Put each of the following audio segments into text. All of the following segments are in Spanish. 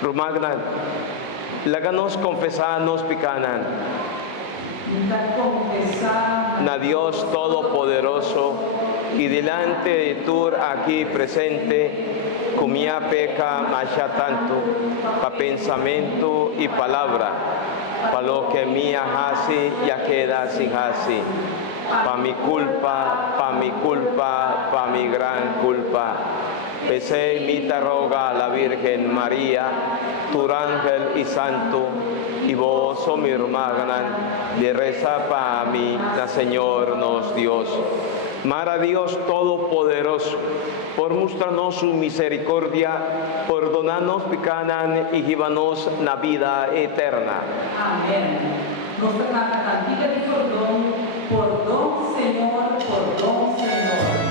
Rumagnan, laganos confesanos picanan, na Dios Todopoderoso, y delante de tú aquí presente, comía peca macha tanto, pa pensamiento y palabra, pa lo que mía hasi ya queda sin hasi, pa mi culpa, pa mi gran culpa. Pese mi te roga la Virgen María, tu ángel y santo, y vos, oh mi hermana, de reza para mí, la Señor nos Dios. Mara Dios Todopoderoso, por mostrarnos su misericordia, perdonarnos picanan y llévanos la vida eterna. Amén. Nuestra cantiga de perdón, Señor, perdón, Señor.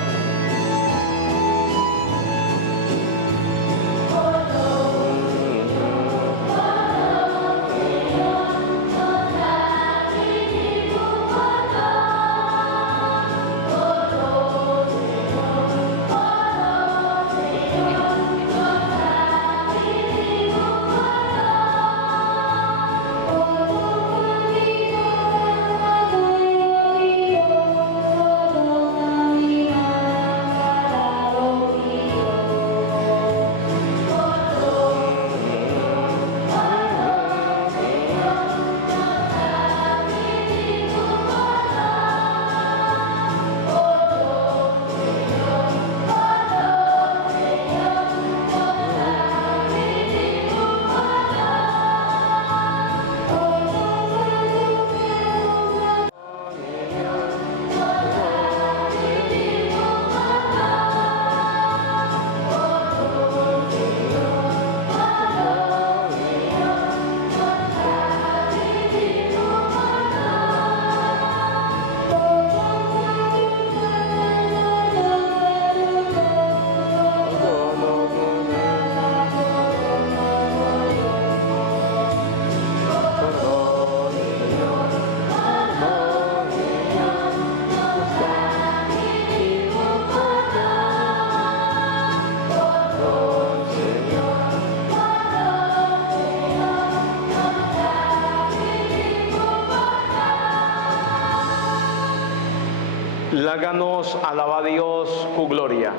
Láganos alaba a Dios, su gloria.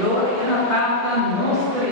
Gloria a Tata nostra